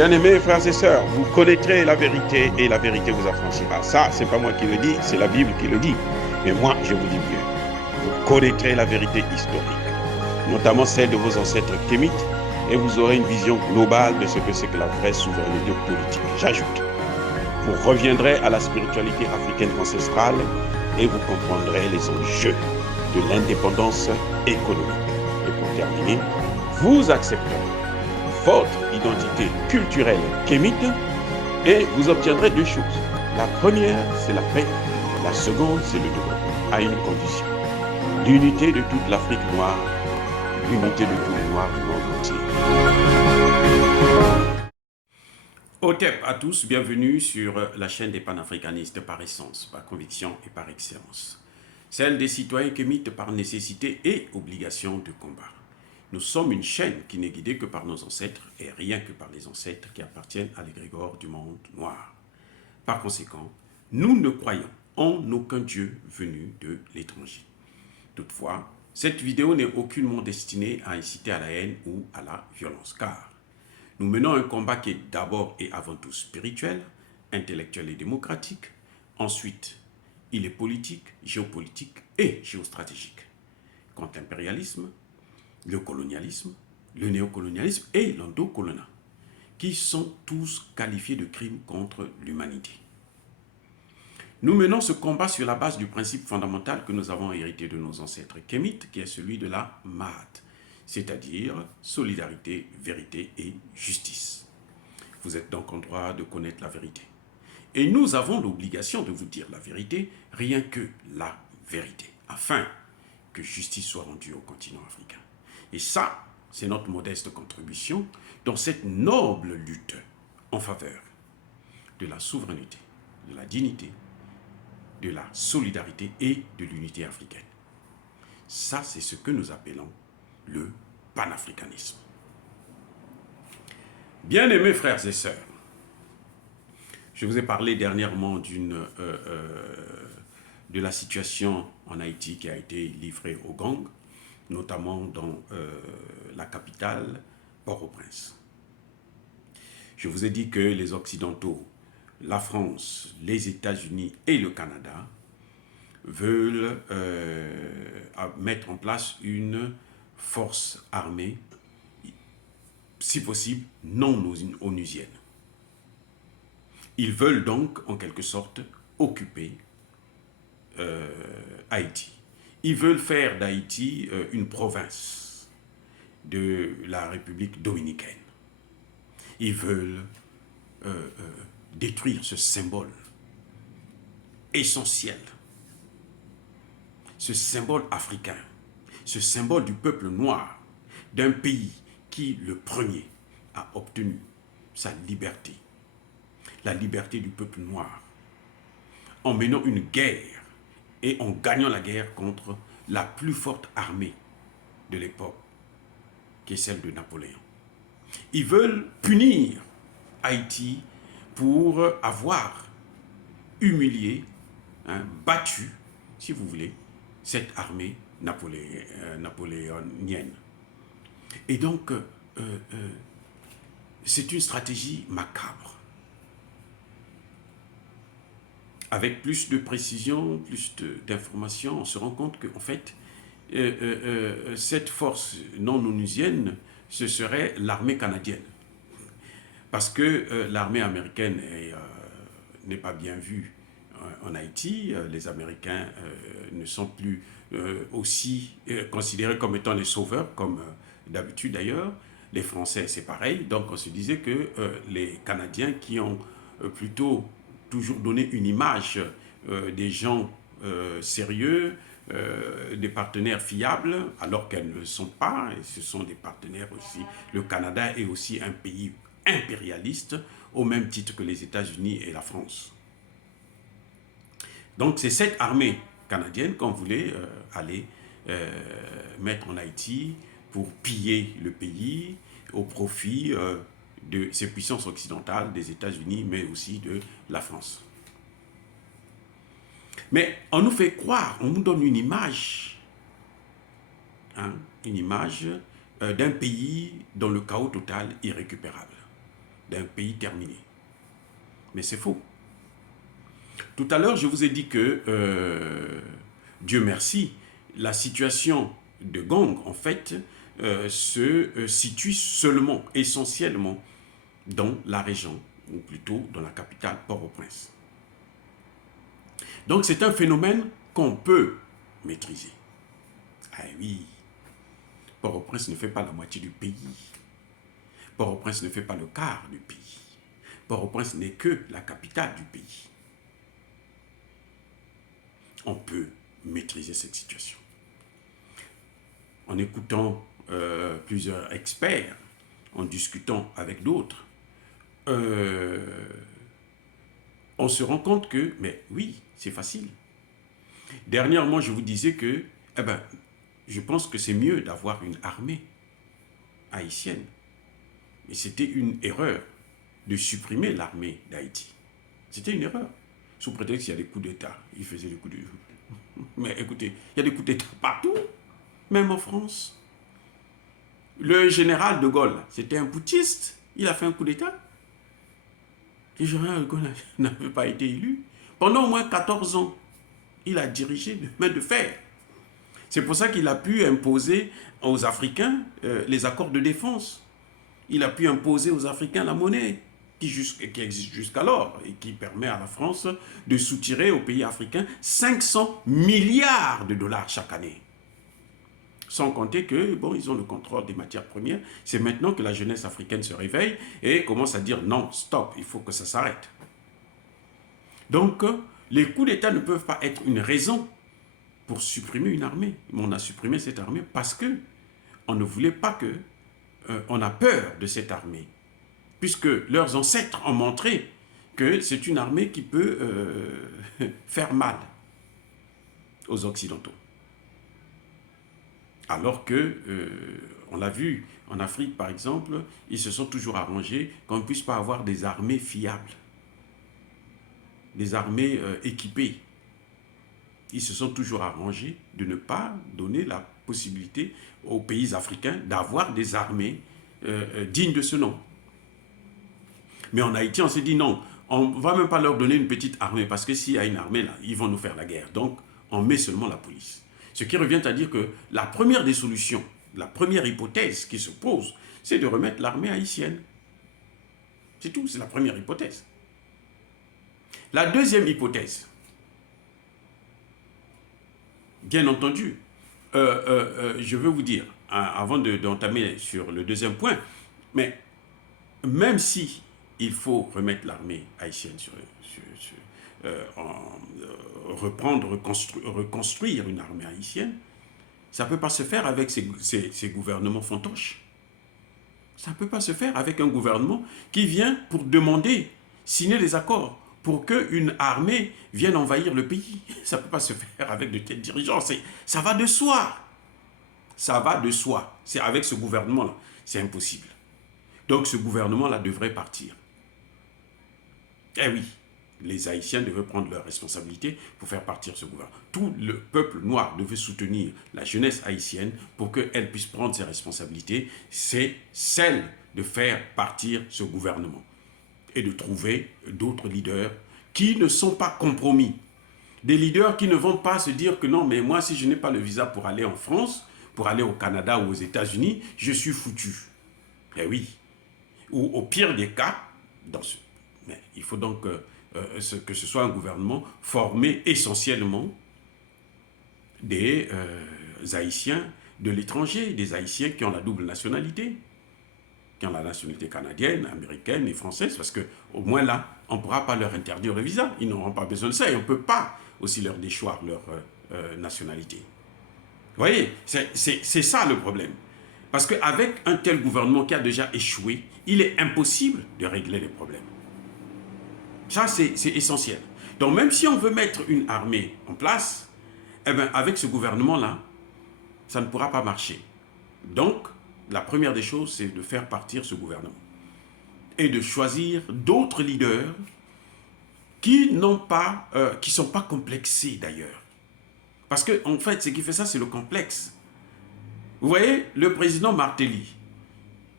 Bien-aimés frères et sœurs, vous connaîtrez la vérité et la vérité vous affranchira. Ça, c'est pas moi qui le dis, c'est la Bible qui le dit. Mais moi, je vous dis mieux. Vous connaîtrez la vérité historique, notamment celle de vos ancêtres kémites, et vous aurez une vision globale de ce que c'est que la vraie souveraineté politique. J'ajoute, vous reviendrez à la spiritualité africaine ancestrale et vous comprendrez les enjeux de l'indépendance économique. Et pour terminer, vous accepterez votre identité culturelle kémite et vous obtiendrez deux choses. La première, c'est la paix. La seconde, c'est le développement, à une condition. L'unité de toute l'Afrique noire, l'unité de tous les Noirs du monde entier. Otep à tous, bienvenue sur la chaîne des panafricanistes par essence, par conviction et par excellence. Celle des citoyens kémites par nécessité et obligation de combat. Nous sommes une chaîne qui n'est guidée que par nos ancêtres et rien que par les ancêtres qui appartiennent à l'égrégore du monde noir. Par conséquent, nous ne croyons en aucun Dieu venu de l'étranger. Toutefois, cette vidéo n'est aucunement destinée à inciter à la haine ou à la violence, car nous menons un combat qui est d'abord et avant tout spirituel, intellectuel et démocratique. Ensuite, il est politique, géopolitique et géostratégique. Contre l'impérialisme, le colonialisme, le néocolonialisme et l'endocoloniat, qui sont tous qualifiés de crimes contre l'humanité. Nous menons ce combat sur la base du principe fondamental que nous avons hérité de nos ancêtres kémites, qui est celui de la Mahat, c'est-à-dire solidarité, vérité et justice. Vous êtes donc en droit de connaître la vérité. Et nous avons l'obligation de vous dire la vérité, rien que la vérité, afin que justice soit rendue au continent africain. Et ça, c'est notre modeste contribution dans cette noble lutte en faveur de la souveraineté, de la dignité, de la solidarité et de l'unité africaine. Ça, c'est ce que nous appelons le panafricanisme. Bien-aimés frères et sœurs, je vous ai parlé dernièrement de la situation en Haïti qui a été livrée aux gangs, notamment dans la capitale, Port-au-Prince. Je vous ai dit que les Occidentaux, la France, les États-Unis et le Canada veulent mettre en place une force armée, si possible non onusienne. Ils veulent donc, en quelque sorte, occuper Haïti. Ils veulent faire d'Haïti une province de la République dominicaine. Ils veulent détruire ce symbole essentiel, ce symbole africain, ce symbole du peuple noir, d'un pays qui, le premier, a obtenu sa liberté, la liberté du peuple noir, en menant une guerre et en gagnant la guerre contre la plus forte armée de l'époque, qui est celle de Napoléon. Ils veulent punir Haïti pour avoir humilié, battu, si vous voulez, cette armée napoléonienne. Et donc, c'est une stratégie macabre. Avec plus de précision, plus d'informations, on se rend compte qu'en fait, cette force non onusienne, ce serait l'armée canadienne. Parce que l'armée américaine n'est pas bien vue en Haïti. Les Américains ne sont plus aussi considérés comme étant les sauveurs, comme d'habitude d'ailleurs. Les Français, c'est pareil. Donc on se disait que les Canadiens qui ont plutôt toujours donné une image des gens sérieux, des partenaires fiables, alors qu'elles ne le sont pas, et ce sont des partenaires aussi. Le Canada est aussi un pays impérialiste, au même titre que les États-Unis et la France. Donc c'est cette armée canadienne qu'on voulait aller mettre en Haïti pour piller le pays au profit de ces puissances occidentales, des États-Unis, mais aussi de la France. Mais on nous fait croire, on nous donne une image d'un pays dans le chaos total irrécupérable. d'un pays terminé. Mais c'est faux. Tout à l'heure, je vous ai dit que, Dieu merci, la situation de gang, en fait, se situe seulement, essentiellement, dans la région, ou plutôt dans la capitale, Port-au-Prince. Donc c'est un phénomène qu'on peut maîtriser. Ah oui, Port-au-Prince ne fait pas la moitié du pays. Port-au-Prince ne fait pas le quart du pays. Port-au-Prince n'est que la capitale du pays. On peut maîtriser cette situation. En écoutant plusieurs experts, en discutant avec d'autres, on se rend compte que, mais oui, c'est facile. Dernièrement, je vous disais que, je pense que c'est mieux d'avoir une armée haïtienne. Et c'était une erreur de supprimer l'armée d'Haïti. C'était une erreur. Sous prétexte qu'il y a des coups d'État. Ils faisaient des coups d'État. Mais écoutez, il y a des coups d'État partout, même en France. Le général de Gaulle, c'était un putschiste. Il a fait un coup d'État. Le général de Gaulle n'avait pas été élu. Pendant au moins 14 ans, il a dirigé de main de fer. C'est pour ça qu'il a pu imposer aux Africains les accords de défense. Il a pu imposer aux Africains la monnaie qui existe jusqu'alors et qui permet à la France de soutirer aux pays africains 500 milliards de dollars chaque année. Sans compter que, bon, ils ont le contrôle des matières premières. C'est maintenant que la jeunesse africaine se réveille et commence à dire non, stop, il faut que ça s'arrête. Donc, les coups d'État ne peuvent pas être une raison pour supprimer une armée. Mais on a supprimé cette armée parce que on ne voulait pas que on a peur de cette armée, puisque leurs ancêtres ont montré que c'est une armée qui peut faire mal aux Occidentaux. Alors que, on l'a vu, en Afrique par exemple, ils se sont toujours arrangés qu'on ne puisse pas avoir des armées fiables, des armées équipées. Ils se sont toujours arrangés de ne pas donner la possibilité aux pays africains d'avoir des armées dignes de ce nom. Mais en Haïti, on s'est dit non, on ne va même pas leur donner une petite armée, parce que s'il y a une armée là, ils vont nous faire la guerre. Donc, on met seulement la police. Ce qui revient à dire que la première des solutions, la première hypothèse qui se pose, c'est de remettre l'armée haïtienne. C'est tout, c'est la première hypothèse. La deuxième hypothèse, bien entendu, je veux vous dire, avant d'entamer sur le deuxième point, mais même si il faut remettre l'armée haïtienne reconstruire une armée haïtienne, ça ne peut pas se faire avec ces gouvernements fantoches. Ça ne peut pas se faire avec un gouvernement qui vient pour demander, signer des accords pour qu'une armée vienne envahir le pays. Ça ne peut pas se faire avec de tels dirigeants. Ça va de soi. Ça va de soi. C'est avec ce gouvernement-là. C'est impossible. Donc ce gouvernement-là devrait partir. Eh oui, les Haïtiens devaient prendre leurs responsabilités pour faire partir ce gouvernement. Tout le peuple noir devait soutenir la jeunesse haïtienne pour qu'elle puisse prendre ses responsabilités. C'est celle de faire partir ce gouvernement et de trouver d'autres leaders qui ne sont pas compromis. Des leaders qui ne vont pas se dire que non, mais moi, si je n'ai pas le visa pour aller en France, pour aller au Canada ou aux États-Unis, je suis foutu. Eh oui. Ou au pire des cas, mais il faut donc que ce soit un gouvernement formé essentiellement des Haïtiens de l'étranger, des Haïtiens qui ont la double nationalité, qui ont la nationalité canadienne, américaine et française, parce qu'au moins là, on ne pourra pas leur interdire le visa. Ils n'auront pas besoin de ça et on ne peut pas aussi leur déchoir leur nationalité. Vous voyez, c'est ça le problème. Parce qu'avec un tel gouvernement qui a déjà échoué, il est impossible de régler les problèmes. Ça, c'est essentiel. Donc, même si on veut mettre une armée en place, eh bien, avec ce gouvernement-là, ça ne pourra pas marcher. Donc, la première des choses, c'est de faire partir ce gouvernement. Et de choisir d'autres leaders qui ne sont pas complexés d'ailleurs. Parce qu'en fait, ce qui fait ça, c'est le complexe. Vous voyez, le président Martelly,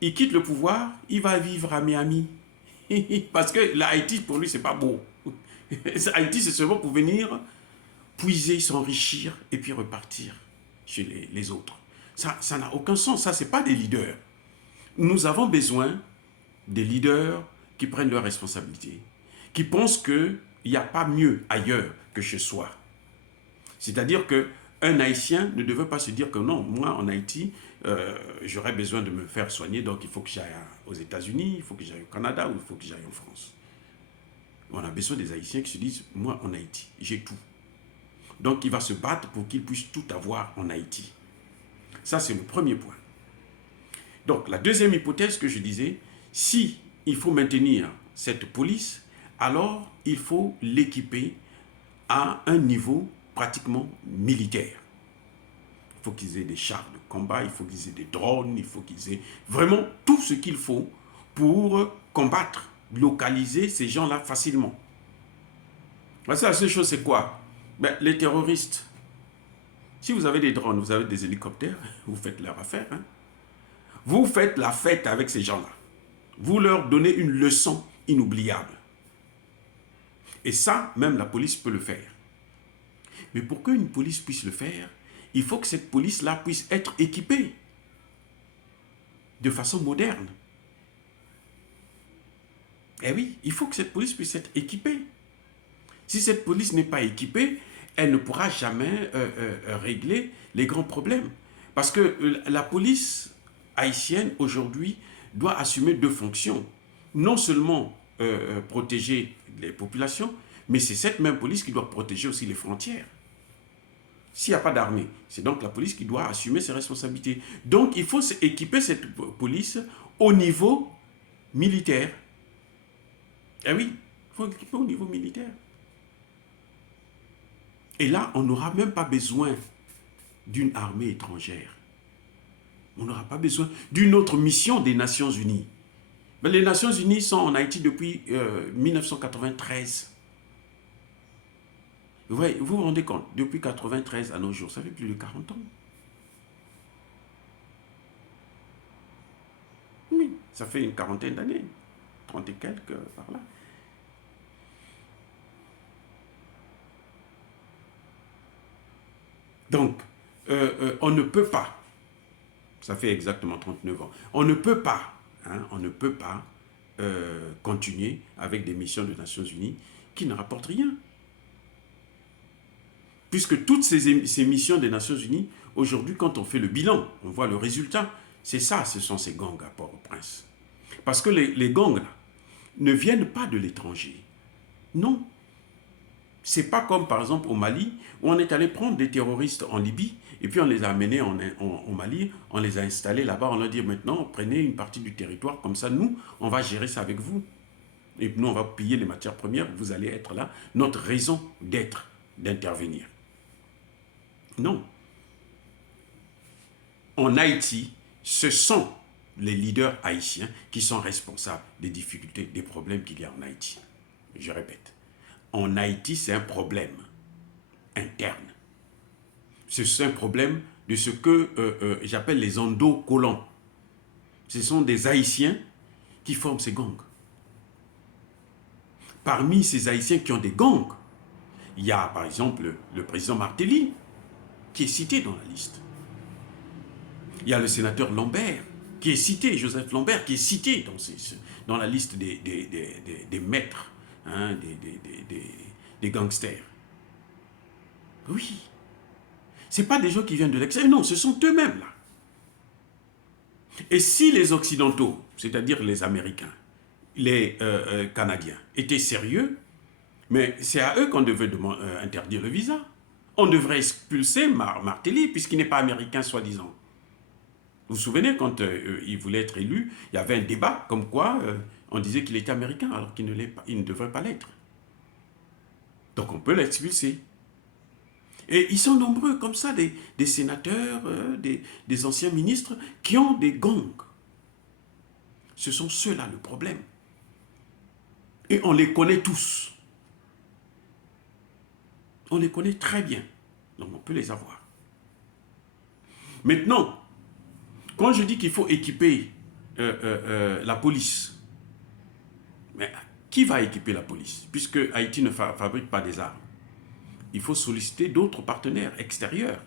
il quitte le pouvoir, il va vivre à Miami. Parce que l'Haïti, pour lui, c'est pas beau. Haïti, c'est seulement pour venir puiser, s'enrichir et puis repartir chez les autres. Ça n'a aucun sens. Ça, c'est pas des leaders. Nous avons besoin des leaders qui prennent leurs responsabilités, qui pensent qu'il n'y a pas mieux ailleurs que chez soi. C'est-à-dire qu'un Haïtien ne devait pas se dire que non, moi en Haïti, j'aurais besoin de me faire soigner, donc il faut que j'aille aux États-Unis, il faut que j'aille au Canada ou il faut que j'aille en France. On a besoin des Haïtiens qui se disent, moi en Haïti, j'ai tout. Donc il va se battre pour qu'il puisse tout avoir en Haïti. Ça, c'est le premier point. Donc la deuxième hypothèse que je disais, si il faut maintenir cette police, alors il faut l'équiper à un niveau pratiquement militaire. Il faut qu'ils aient des chars de combat, il faut qu'ils aient des drones, il faut qu'ils aient vraiment tout ce qu'il faut pour combattre, localiser ces gens-là facilement. La seule chose, c'est quoi? Les terroristes, si vous avez des drones, vous avez des hélicoptères, vous faites leur affaire. Hein? Vous faites la fête avec ces gens-là. Vous leur donnez une leçon inoubliable. Et ça, même la police peut le faire. Mais pour qu'une police puisse le faire, il faut que cette police-là puisse être équipée de façon moderne. Eh oui, il faut que cette police puisse être équipée. Si cette police n'est pas équipée, elle ne pourra jamais régler les grands problèmes. Parce que la police haïtienne, aujourd'hui, doit assumer deux fonctions. Non seulement protéger les populations, mais c'est cette même police qui doit protéger aussi les frontières. S'il n'y a pas d'armée, c'est donc la police qui doit assumer ses responsabilités. Donc, il faut équiper cette police au niveau militaire. Eh oui, il faut l'équiper au niveau militaire. Et là, on n'aura même pas besoin d'une armée étrangère. On n'aura pas besoin d'une autre mission des Nations Unies. Mais les Nations Unies sont en Haïti depuis 1993. Vous vous rendez compte, depuis 1993 à nos jours, ça fait plus de 40 ans. Oui, ça fait une quarantaine d'années, 30 et quelques par là. Donc, on ne peut pas, ça fait exactement 39 ans, on ne peut pas continuer avec des missions des Nations Unies qui ne rapportent rien. Puisque toutes ces missions des Nations Unies, aujourd'hui, quand on fait le bilan, on voit le résultat, c'est ça, ce sont ces gangs à Port-au-Prince. Parce que les gangs, là, ne viennent pas de l'étranger. Non. C'est pas comme, par exemple, au Mali, où on est allé prendre des terroristes en Libye, et puis on les a amenés au Mali, on les a installés là-bas, on leur dit maintenant, prenez une partie du territoire, comme ça, nous, on va gérer ça avec vous. Et nous, on va piller les matières premières, vous allez être là, notre raison d'être, d'intervenir. Non. En Haïti, ce sont les leaders haïtiens qui sont responsables des difficultés, des problèmes qu'il y a en Haïti. Je répète, en Haïti, c'est un problème interne. C'est un problème de ce que j'appelle les endocollants. Ce sont des Haïtiens qui forment ces gangs. Parmi ces Haïtiens qui ont des gangs, il y a par exemple le président Martelly, qui est cité dans la liste. Il y a le sénateur Lambert, qui est cité, Joseph Lambert, qui est cité dans la liste des maîtres, hein, des gangsters. Oui. Ce n'est pas des gens qui viennent de l'extérieur, non, ce sont eux-mêmes là. Et si les Occidentaux, c'est-à-dire les Américains, les Canadiens, étaient sérieux, mais c'est à eux qu'on devait interdire le visa. On devrait expulser Martelly, puisqu'il n'est pas américain, soi-disant. Vous vous souvenez, quand il voulait être élu, il y avait un débat comme quoi on disait qu'il était américain, alors qu'il ne devrait pas l'être. Donc on peut l'expulser. Et ils sont nombreux comme ça, des sénateurs, des anciens ministres qui ont des gangs. Ce sont ceux-là le problème. Et on les connaît tous. On les connaît très bien. Donc on peut les avoir. Maintenant, quand je dis qu'il faut équiper la police Mais qui va équiper la police? Puisque Haïti ne fabrique pas des armes. Il faut solliciter d'autres partenaires extérieurs.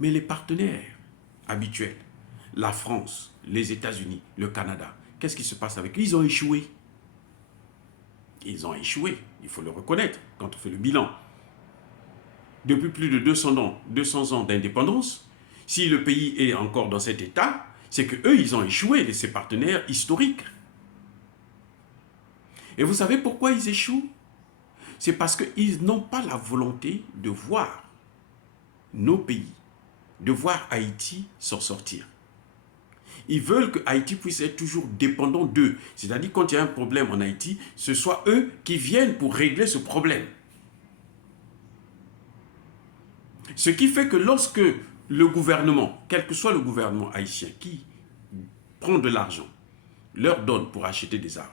Mais les partenaires habituels, la France, les États-Unis, le Canada, qu'est-ce qui se passe avec eux? Ils ont échoué. Ils ont échoué, il faut le reconnaître, quand on fait le bilan. Depuis plus de 200 ans d'indépendance, si le pays est encore dans cet état, c'est qu'eux, ils ont échoué, ces partenaires historiques. Et vous savez pourquoi ils échouent? C'est parce qu'ils n'ont pas la volonté de voir nos pays, de voir Haïti s'en sortir. Ils veulent que Haïti puisse être toujours dépendant d'eux. C'est-à-dire quand il y a un problème en Haïti, ce soit eux qui viennent pour régler ce problème. Ce qui fait que lorsque le gouvernement, quel que soit le gouvernement haïtien, qui prend de l'argent, leur donne pour acheter des armes,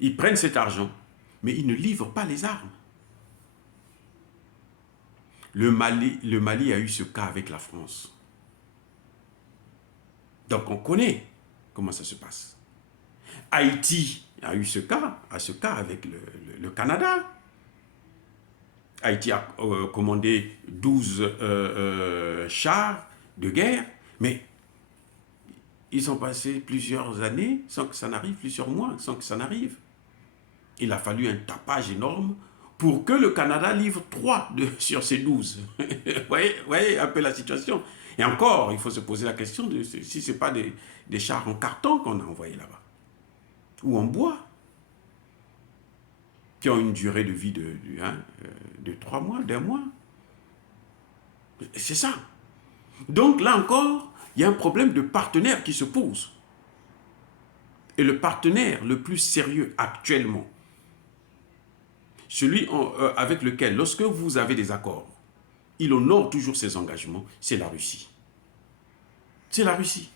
ils prennent cet argent, mais ils ne livrent pas les armes. Le Mali a eu ce cas avec la France. Donc on connaît comment ça se passe. Haïti a eu ce cas avec le Canada. Haïti a commandé 12 chars de guerre, mais ils ont passé plusieurs années sans que ça n'arrive, plusieurs mois sans que ça n'arrive. Il a fallu un tapage énorme pour que le Canada livre 3 sur ces 12. Vous voyez un peu la situation. Et encore, il faut se poser la question de si ce n'est pas des chars en carton qu'on a envoyés là-bas. Ou en bois. Qui ont une durée de vie de 3 mois, d'1 mois. C'est ça. Donc là encore, il y a un problème de partenaire qui se pose. Et le partenaire le plus sérieux actuellement, celui avec lequel, lorsque vous avez des accords, il honore toujours ses engagements, c'est la Russie. C'est la Russie.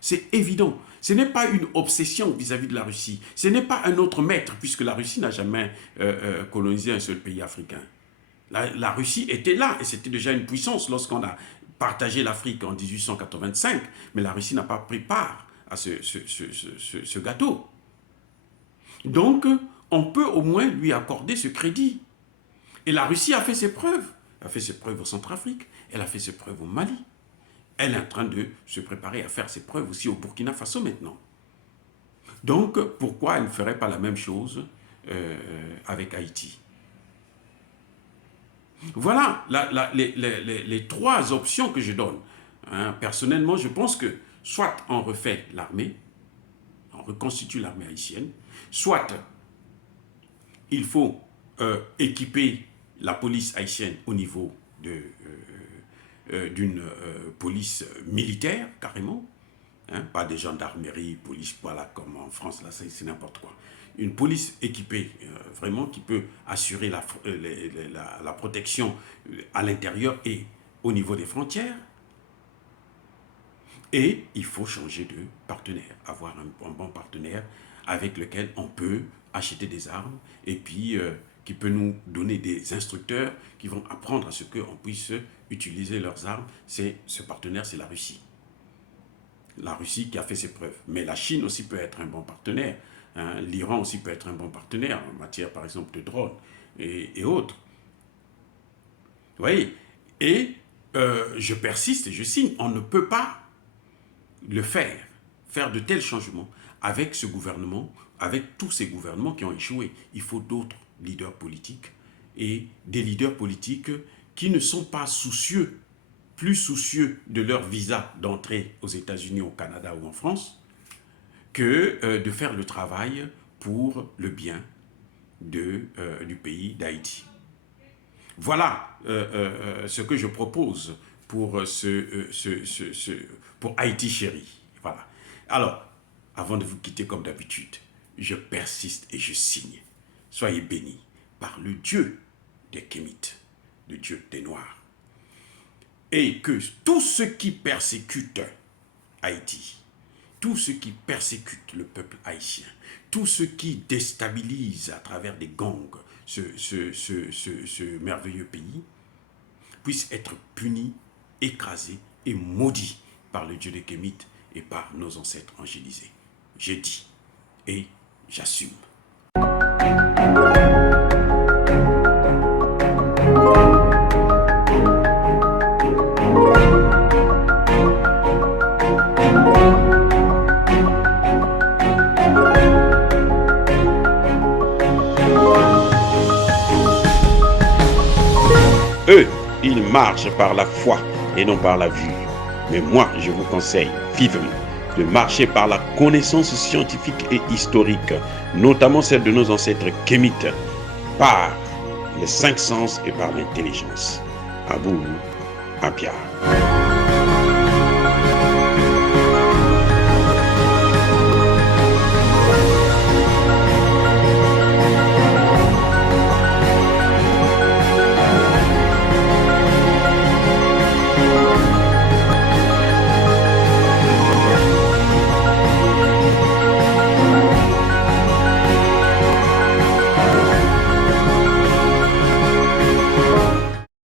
C'est évident. Ce n'est pas une obsession vis-à-vis de la Russie. Ce n'est pas un autre maître, puisque la Russie n'a jamais colonisé un seul pays africain. La Russie était là, et c'était déjà une puissance lorsqu'on a partagé l'Afrique en 1885, mais la Russie n'a pas pris part à ce gâteau. Donc, on peut au moins lui accorder ce crédit. Et la Russie a fait ses preuves. Elle a fait ses preuves au Centrafrique, elle a fait ses preuves au Mali. Elle est en train de se préparer à faire ses preuves aussi au Burkina Faso maintenant. Donc, pourquoi elle ne ferait pas la même chose avec Haïti? Voilà les 3 options que je donne. Personnellement, je pense que soit on refait l'armée, on reconstitue l'armée haïtienne, soit il faut équiper la police haïtienne au niveau d'une police militaire, carrément, pas des gendarmeries, police, voilà, comme en France, là, c'est n'importe quoi. Une police équipée, vraiment, qui peut assurer la protection à l'intérieur et au niveau des frontières. Et il faut changer de partenaire, avoir un bon partenaire avec lequel on peut acheter des armes et puis qui peut nous donner des instructeurs qui vont apprendre à ce qu'on puisse utiliser leurs armes. Ce partenaire, c'est la Russie. La Russie qui a fait ses preuves. Mais la Chine aussi peut être un bon partenaire. L'Iran aussi peut être un bon partenaire en matière, par exemple, de drones et autres. Vous voyez? Et je persiste et je signe. On ne peut pas le faire de tels changements avec ce gouvernement, avec tous ces gouvernements qui ont échoué. Il faut d'autres leaders politiques et des leaders politiques qui ne sont pas soucieux, plus soucieux de leur visa d'entrée aux États-Unis, au Canada ou en France, que de faire le travail pour le bien du pays d'Haïti. Voilà ce que je propose pour, pour Haïti chéri. Voilà. Alors, avant de vous quitter comme d'habitude, je persiste et je signe. Soyez bénis par le Dieu des Kémites, le Dieu des Noirs. Et que tous ceux qui persécutent Haïti, tous ceux qui persécutent le peuple haïtien, tous ceux qui déstabilisent à travers des gangs ce merveilleux pays, puissent être punis, écrasés et maudits par le Dieu des Kémites et par nos ancêtres angélisés. Je dis et j'assume. Eux, ils marchent par la foi et non par la vue. Mais moi, je vous conseille vivement de marcher par la connaissance scientifique et historique, notamment celle de nos ancêtres kémites, par les 5 sens et par l'intelligence. Abou Abia.